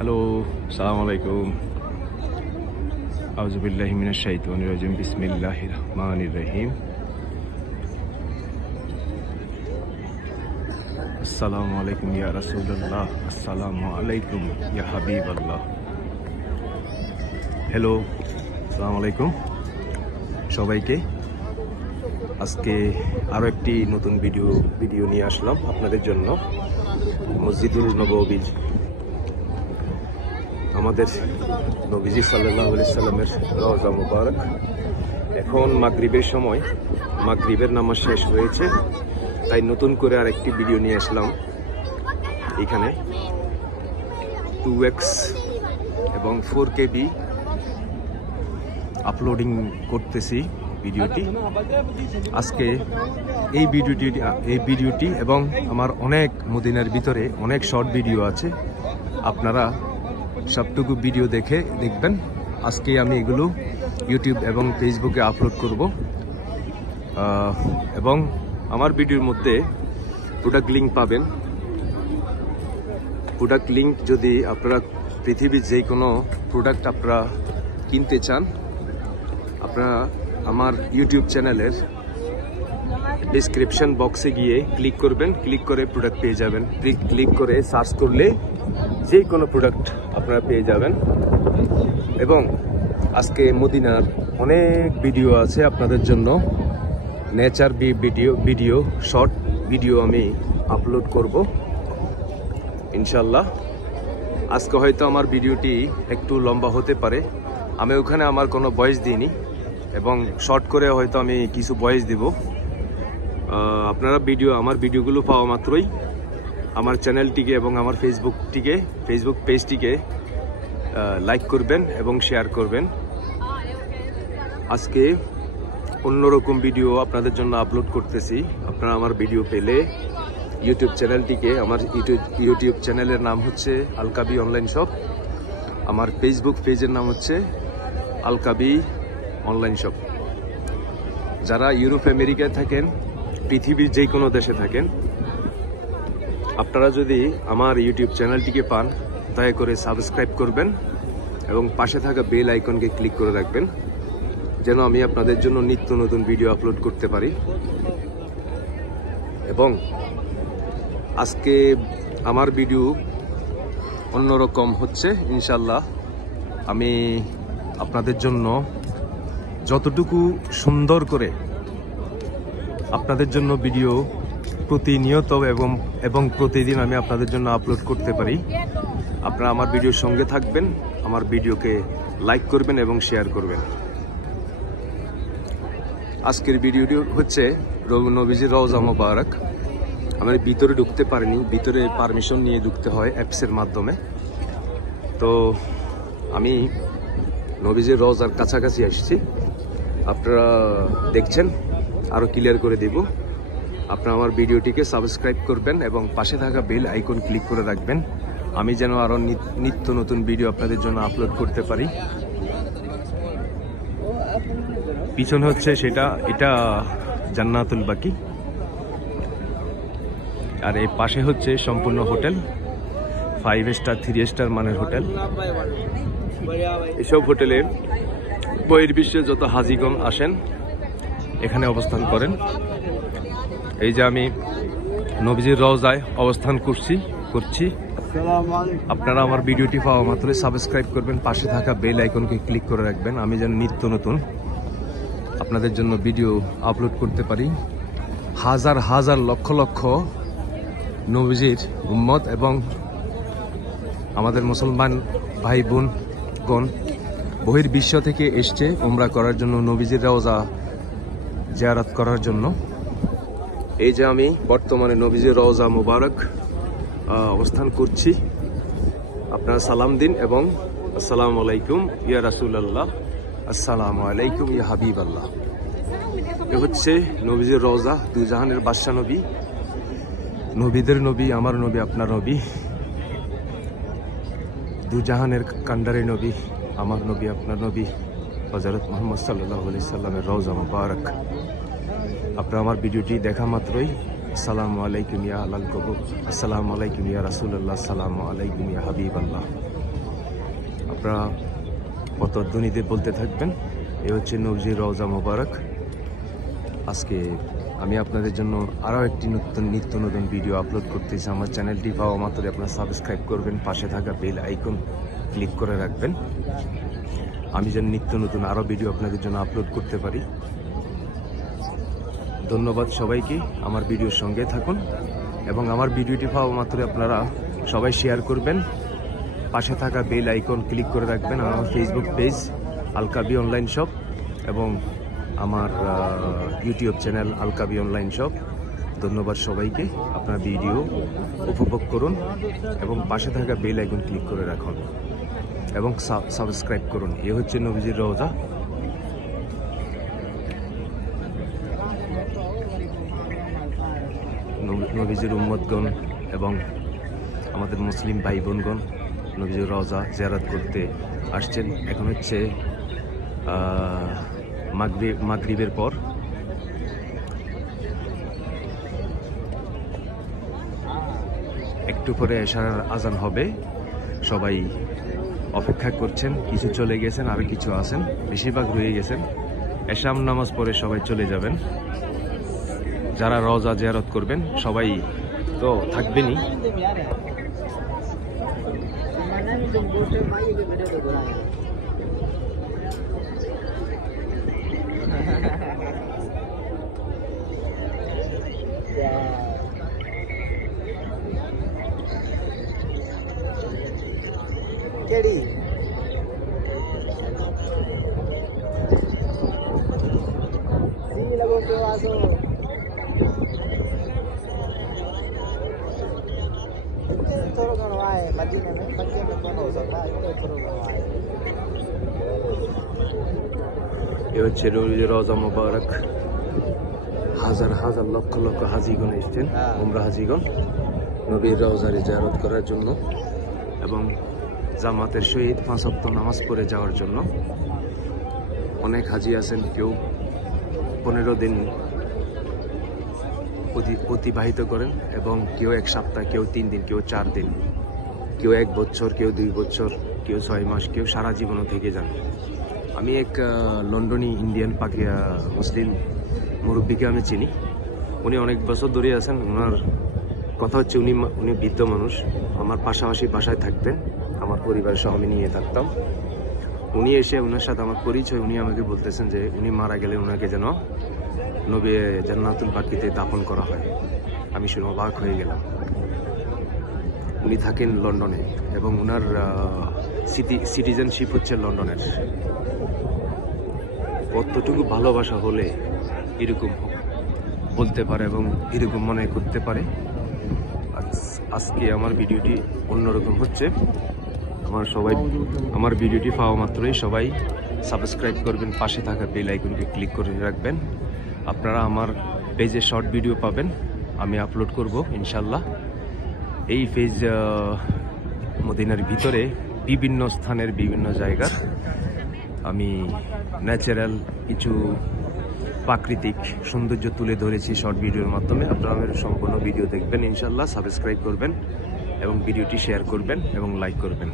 Hello, আসসালামু আলাইকুম। আউযু বিল্লাহি মিনাশ শাইতানির রাজিম। বিসমিল্লাহির রহমানির রহিম। আসসালামু আলাইকুম ইয়া রাসূলুল্লাহ, আসসালামু আলাইকুম ইয়া হাবিবাল্লাহ। হ্যালো, আসসালামু আলাইকুম সবাইকে। আজকে আরো একটি নতুন ভিডিও নিয়ে আসলাম আপনাদের জন্য। মসজিদুল নববী, আমাদের নবীজি সাল্লাল্লাহু আলাইহি সাল্লামের রওজা মুবারক। এখন মাগরিবের সময়, মাগরিবের নামাজ শেষ হয়েছে, তাই নতুন করে আরেকটি ভিডিও নিয়ে আসলাম। এখানে 2x এবং 4KB আপলোডিং করতেছি ভিডিওটি। আজকে এই ভিডিওটি এবং আমার অনেক মদিনার ভিতরে অনেক শর্ট ভিডিও আছে, আপনারা সবটুকু ভিডিও দেখবেন। আজকে আমি এগুলো ইউটিউব এবং ফেসবুকে আপলোড করব এবং আমার ভিডিওর মধ্যে প্রোডাক্ট লিঙ্ক পাবেন। প্রোডাক্ট লিঙ্ক যদি আপনারা পৃথিবীর যে কোনো প্রোডাক্ট আপনারা কিনতে চান, আপনারা আমার ইউটিউব চ্যানেলের ডেসক্রিপশন বক্সে গিয়ে ক্লিক করবেন, ক্লিক করে প্রোডাক্ট পেয়ে যাবেন। ক্লিক করে সার্চ করলে যে কোনো প্রোডাক্ট আপনারা পেয়ে যাবেন। এবং আজকে মদিনার অনেক ভিডিও আছে আপনাদের জন্য, নেচার ভিডিও শর্ট ভিডিও আমি আপলোড করব ইনশাল্লাহ। আজকে হয়তো আমার ভিডিওটি একটু লম্বা হতে পারে, আমি ওখানে আমার কোনো ভয়েস দিইনি এবং শর্ট করে হয়তো আমি কিছু ভয়েস দিব। আপনারা আমার ভিডিওগুলো পাওয়া মাত্রই আমার চ্যানেলটিকে এবং আমার ফেসবুক পেজটিকে লাইক করবেন এবং শেয়ার করবেন। আজকে অন্যরকম ভিডিও আপনাদের জন্য আপলোড করতেছি। আপনারা আমার ভিডিও পেলে ইউটিউব চ্যানেলটিকে, আমার ইউটিউব চ্যানেলের নাম হচ্ছে আলকাবি অনলাইন শপ, আমার ফেসবুক পেজের নাম হচ্ছে আলকাবি অনলাইন শপ। যারা ইউরোপ আমেরিকায় থাকেন, পৃথিবীর যে কোনো দেশে থাকেন, আপনারা যদি আমার ইউটিউব চ্যানেলটিকে পান, দয়া করে সাবস্ক্রাইব করবেন এবং পাশে থাকা বেল আইকনকে ক্লিক করে রাখবেন, যেন আমি আপনাদের জন্য নিত্য নতুন ভিডিও আপলোড করতে পারি। এবং আজকে আমার ভিডিও অন্যরকম হচ্ছে ইনশাল্লাহ। আমি আপনাদের জন্য যতটুকু সুন্দর করে আপনাদের জন্য ভিডিও প্রতিনিয়ত এবং প্রতিদিন আমি আপনাদের জন্য আপলোড করতে পারি, আপনারা আমার ভিডিওর সঙ্গে থাকবেন, আমার ভিডিওকে লাইক করবেন এবং শেয়ার করবেন। আজকের ভিডিওটি হচ্ছে নবীজির রওজা মুবারক। আমি ভিতরে ঢুকতে পারিনি, ভিতরে পারমিশন নিয়ে ঢুকতে হয় অ্যাপসের মাধ্যমে। তো আমি নবীজির রওজার কাছাকাছি আসছি, আপনারা দেখছেন, আরো ক্লিয়ার করে দেব। আপনারা আমার ভিডিওটিকে সাবস্ক্রাইব করবেন এবং পাশে থাকা বেল আইকন ক্লিক করে রাখবেন, আমি যেন আরো নিত্য নতুন ভিডিও আপনাদের জন্য আপলোড করতে পারি। পিছনে হচ্ছে এটা জান্নাতুল বাকি, আর এই পাশে হচ্ছে সম্পূর্ণ হোটেল, 5 স্টার 3 স্টার মানের হোটেল। এসব হোটেলে বহির্বিশ্বে যত হাজিগণ আসেন এখানে অবস্থান করেন। এই যে আমি নবীজির রওজায় অবস্থান করছি। আপনারা আমার ভিডিওটি পাওয়া মাত্রই সাবস্ক্রাইব করবেন, পাশে থাকা বেল আইকনকে ক্লিক করে রাখবেন, আমি যেন নিত্য নতুন আপনাদের জন্য ভিডিও আপলোড করতে পারি। হাজার হাজার লক্ষ লক্ষ নবীজির উম্মত এবং আমাদের মুসলমান ভাই বোনগণ বহির্বিশ্ব থেকে এসছে উমরা করার জন্য, নবীজির রওজা জিয়ারত করার জন্য। এই যে আমি বর্তমানে নবীজির রওজা মুবারক অবস্থান করছি। আপনারা সালাম দিন এবং আসসালামু আলাইকুম ইয়া রাসূলুল্লাহ, আসসালামু আলাইকুম ইয়া হাবিবাল্লাহ। এ হচ্ছে নবীজির রওজা, দুজাহানের বাদশা নবী, নবীদের নবী, আমার নবী, আপনার নবী, দুজাহানের কান্ডারি নবী, আমার নবী, আপনার নবী হযরত মুহাম্মদ সাল্লাল্লাহু আলাইহি সাল্লামের রওজা মুবারক। আপনারা আমার ভিডিওটি দেখা মাত্রই আসসালামু আলাইকুম ইয়া আলাল কবর, আসসালামু আলাইকুম ইয়া রাসূলুল্লাহ, আসসালামু আলাইকুম ইয়া হাবিবাল্লাহ। আপনারা পতধ্বনিতে বলতে থাকবেন। এ হচ্ছে নবজির রওজা মোবারক। আজকে আমি আপনাদের জন্য আরও একটি নিত্য নতুন ভিডিও আপলোড করতেছি। আমার চ্যানেলটি পাওয়া মাত্র আপনারা সাবস্ক্রাইব করবেন, পাশে থাকা বেল আইকন ক্লিক করে রাখবেন, আমি যেন নিত্য নতুন আরও ভিডিও আপনাদের জন্য আপলোড করতে পারি। ধন্যবাদ সবাইকে, আমার ভিডিওর সঙ্গে থাকুন এবং আমার ভিডিওটি পাওয়া মাত্র আপনারা সবাই শেয়ার করবেন, পাশে থাকা বেল আইকন ক্লিক করে রাখবেন। আমার ফেসবুক পেজ আলকাবি অনলাইন শপ এবং আমার ইউটিউব চ্যানেল আলকাবি অনলাইন শপ। ধন্যবাদ সবাইকে, আপনার ভিডিও উপভোগ করুন এবং পাশে থাকা বেল আইকন ক্লিক করে রাখুন এবং সাবস্ক্রাইব করুন। এ হচ্ছে নবীজির রওজা। নবীজির উম্মতগণ এবং আমাদের মুসলিম ভাই বোনগণ নবীজির রওজা জিয়ারত করতে আসছেন। এখন হচ্ছে মাগরিবের পর। একটু পরে এশার আজান হবে, সবাই অপেক্ষা করছেন। কিছু চলে গেছেন, আর কিছু আছেন, বেশিরভাগ রয়ে গেছেন। এশাম নামাজ পড়ে সবাই চলে যাবেন। যারা রওজা জিয়ারত করবেন সবাই তো থাকবেনই। কেডি sí लगो के वासो थोड़ा घणो आहे मदीने में कोन हो सकता है, थोड़ा घणो आहे। এ হচ্ছে নবীজির রওজা মোবারক। হাজার হাজার লক্ষ লক্ষ হাজিগণ এসেছেন, উমরা হাজিগণ নবীর রওজার জিয়ারত করার জন্য এবং জামাতের সহিত 5 ওয়াক্ত নামাজ পড়ে যাওয়ার জন্য। অনেক হাজি আছেন, কেউ 15 দিন অতিবাহিত করেন এবং কেউ 1 সপ্তাহ, কেউ 3 দিন, কেউ 4 দিন, কেউ 1 বছর, কেউ 2 বছর, কেউ 6 মাস, কেউ সারা জীবনও থেকে যান। আমি এক লন্ডনী ইন্ডিয়ান মুসলিম মুরব্বীকে আমি চিনি। উনি অনেক বছর ধরে আছেন। ওনার কথা হচ্ছে উনি বৃদ্ধ মানুষ, আমার পাশাপাশি বাসায় থাকতেন, আমার পরিবারের সহ আমি নিয়ে থাকতাম। উনি এসে ওনার সাথে আমার পরিচয়, উনি আমাকে বলতেছেন যে উনি মারা গেলে ওনাকে যেন নবী জান্নাতুল বাকিতে দাফন করা হয়। আমি শুনে অবাক হয়ে গেলাম। উনি থাকেন লন্ডনে এবং ওনার সিটিজেনশিপ হচ্ছে লন্ডনের। কতটুকু ভালোবাসা হলে এরকম বলতে পারে এবং এরকম মনে করতে পারে। আজকে আমার ভিডিওটি অন্যরকম হচ্ছে। আমার ভিডিওটি পাওয়া মাত্রই সবাই সাবস্ক্রাইব করবেন, পাশে থাকা বেল আইকনকে ক্লিক করে রাখবেন। আপনারা আমার পেজে শর্ট ভিডিও পাবেন, আমি আপলোড করব ইনশাল্লাহ। এই পেজ মদিনার ভিতরে বিভিন্ন স্থানের বিভিন্ন জায়গার আমি ন্যাচারাল কিছু প্রাকৃতিক সৌন্দর্য তুলে ধরেছি শর্ট ভিডিওর মাধ্যমে। আপনারা সম্পূর্ণ ভিডিও দেখবেন ইনশাল্লাহ, সাবস্ক্রাইব করবেন এবং ভিডিওটি শেয়ার করবেন এবং লাইক করবেন।